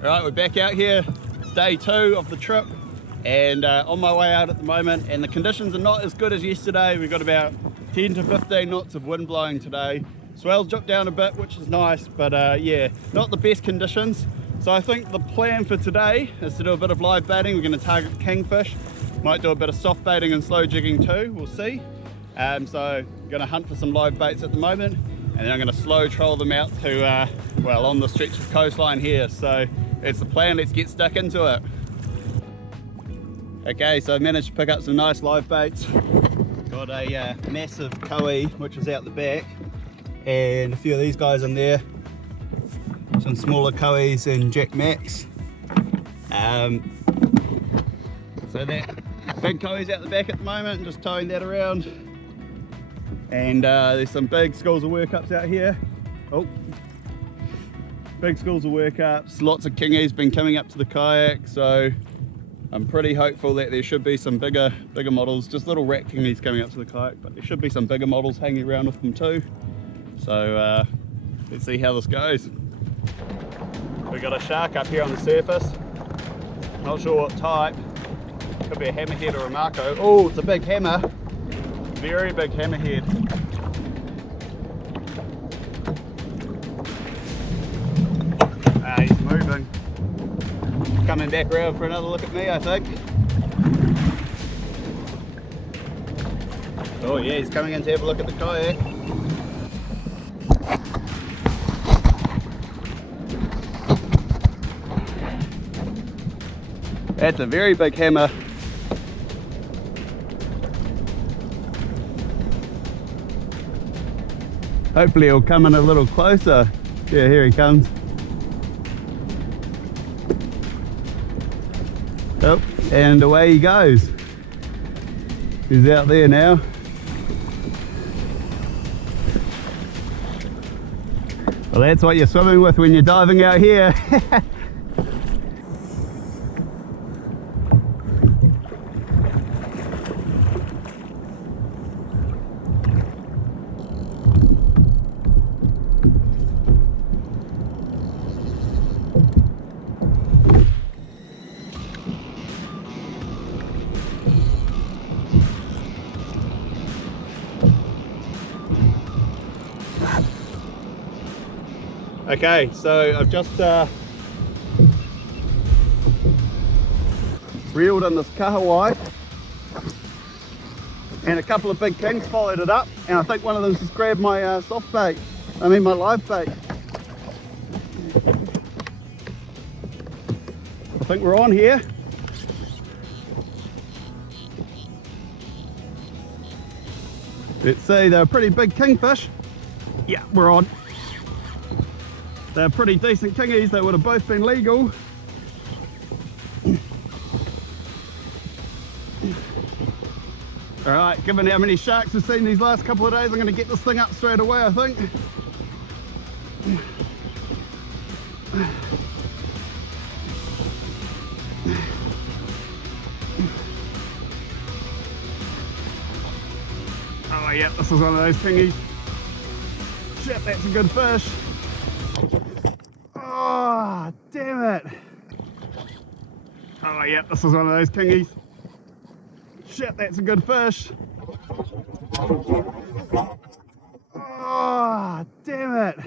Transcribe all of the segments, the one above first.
Alright, we're back out here. It's day 2 of the trip and on my way out at the moment, and the conditions are not as good as yesterday. We've got about 10 to 15 knots of wind blowing today. Swells dropped down a bit, which is nice, but yeah, not the best conditions. So I think the plan for today is to do a bit of live baiting. We're going to target kingfish. Might do a bit of soft baiting and slow jigging too, we'll see. So I'm going to hunt for some live baits at the moment, and then I'm going to slow troll them out to, well, on the stretch of coastline here. So it's the plan, let's get stuck into it. Okay, so I managed to pick up some nice live baits. Got a massive koi, which is out the back, and a few of these guys in there. Some smaller kois and Jack Max. So that big koi's out the back at the moment, just towing that around. And there's some big schools of workups out here. Oh, big schools of workups. Lots of kingies been coming up to the kayak, so I'm pretty hopeful that there should be some bigger models. Just little rat kingies coming up to the kayak, but there should be some bigger models hanging around with them too. So let's see how this goes. We've got a shark up here on the surface. Not sure what type. Could be a hammerhead or a mako. Oh, it's a big hammer. Very big hammerhead. He's moving. Coming back around for another look at me, I think. Oh yeah, he's coming in to have a look at the kayak. That's a very big hammer. Hopefully he'll come in a little closer. Yeah, here he comes. Oh, and away he goes. He's out there now. Well, that's what you're swimming with when you're diving out here. Okay, so I've just reeled in this kahawai, and a couple of big kings followed it up, and I think one of them just grabbed my soft bait, my live bait. I think we're on here. Let's see, they're a pretty big kingfish. Yeah, we're on. They're pretty decent kingies, they would have both been legal. Alright, given how many sharks we've seen these last couple of days, I'm going to get this thing up straight away, I think. Oh yeah, this is one of those kingies. Shit, that's a good fish. Oh, damn it. Oh yeah, this is one of those kingies. Shit, that's a good fish. Oh, damn it.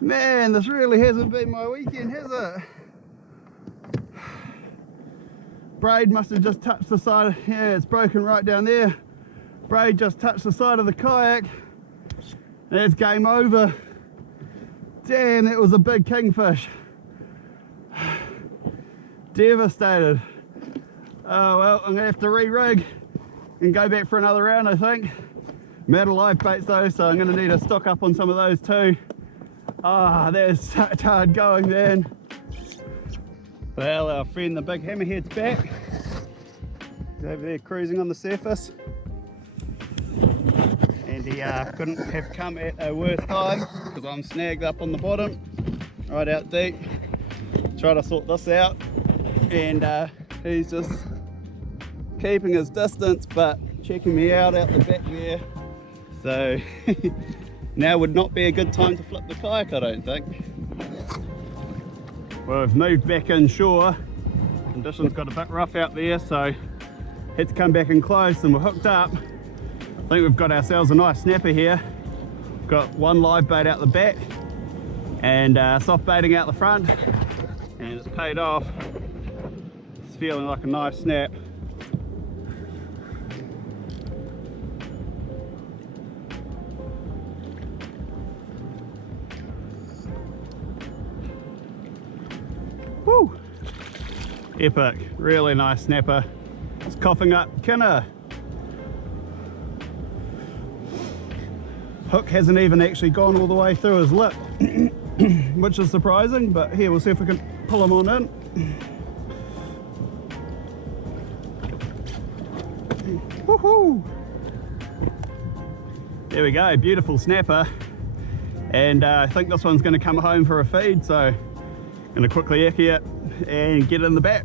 Man, this really hasn't been my weekend, has it? Braid must have just touched the side. Yeah, it's broken right down there. Braid just touched the side of the kayak. That's game over. Damn, that was a big kingfish. Devastated. Oh well, I'm gonna have to re-rig and go back for another round, I think. I'm out of live baits though, so I'm gonna need to stock up on some of those too. Ah, that is such hard going, man. Well, our friend the big hammerhead's back. He's over there cruising on the surface. And he couldn't have come at a worse time, because I'm snagged up on the bottom, right out deep. Try to sort this out, and he's just keeping his distance but checking me out the back there. So now would not be a good time to flip the kayak, I don't think. Well, we've moved back inshore. Conditions got a bit rough out there, so had to come back in close, and we're hooked up. I think we've got ourselves a nice snapper here. Got one live bait out the back and soft baiting out the front, and it's paid off. It's feeling like a nice snap. Woo! Epic, really nice snapper. It's coughing up kinner. Hook hasn't even actually gone all the way through his lip, which is surprising, but here, we'll see if we can pull him on in. Woohoo! There we go, beautiful snapper. And I think this one's going to come home for a feed, so I'm going to quickly ecky it and get it in the back.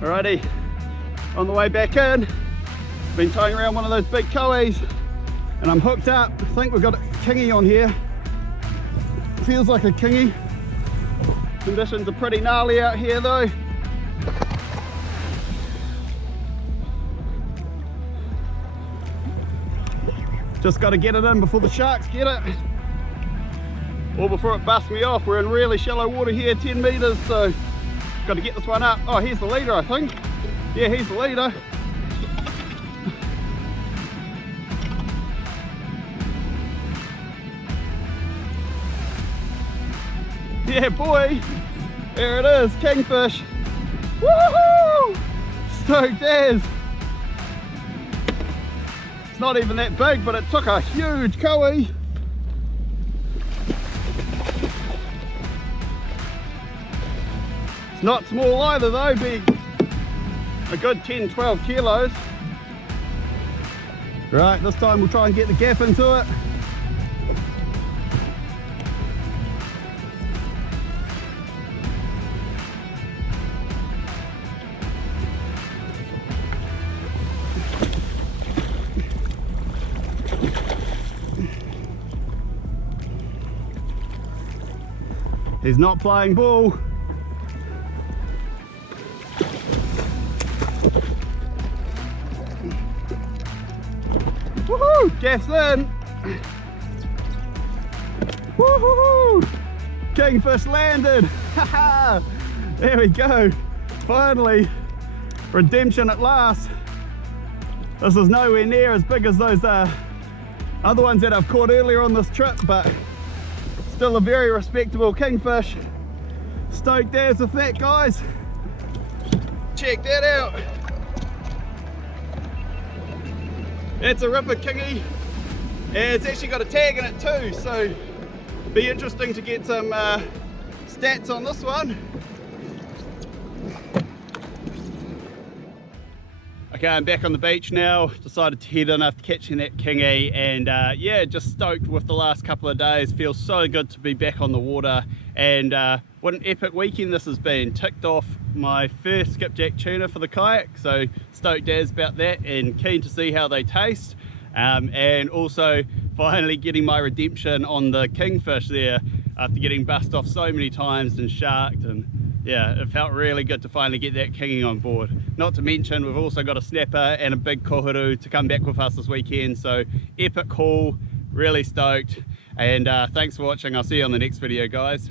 Alrighty, on the way back in, been towing around one of those big koeis, and I'm hooked up. I think we've got a kingy on here. Feels like a kingy. Conditions are pretty gnarly out here though. Just got to get it in before the sharks get it, or before it busts me off. We're in really shallow water here, 10 meters, so got to get this one up. Oh, here's the leader, I think. Yeah, he's the leader. Yeah, boy. There it is, kingfish. Woohoo! Stoked as. It's not even that big, but it took a huge koe. It's not small either though, being a good 10-12 kilos. Right, this time we'll try and get the gaff into it. He's not playing ball. Woohoo! Gaff's in! Woohoo! Kingfish landed! Haha! There we go! Finally! Redemption at last! This is nowhere near as big as those other ones that I've caught earlier on this trip, but still a very respectable kingfish. Stoked as with that, guys! Check that out! It's a ripper kingy, and it's actually got a tag in it too, so be interesting to get some stats on this one. Okay, I'm back on the beach now. Decided to head in after catching that kingy, and yeah, just stoked with the last couple of days. Feels so good to be back on the water, and what an epic weekend this has been. Ticked off my first skipjack tuna for the kayak, so stoked as about that and keen to see how they taste, and also finally getting my redemption on the kingfish there after getting bust off so many times and sharked, and yeah, it felt really good to finally get that kinging on board. Not to mention we've also got a snapper and a big kohuru to come back with us this weekend, so epic haul, really stoked. And thanks for watching. I'll see you on the next video, guys.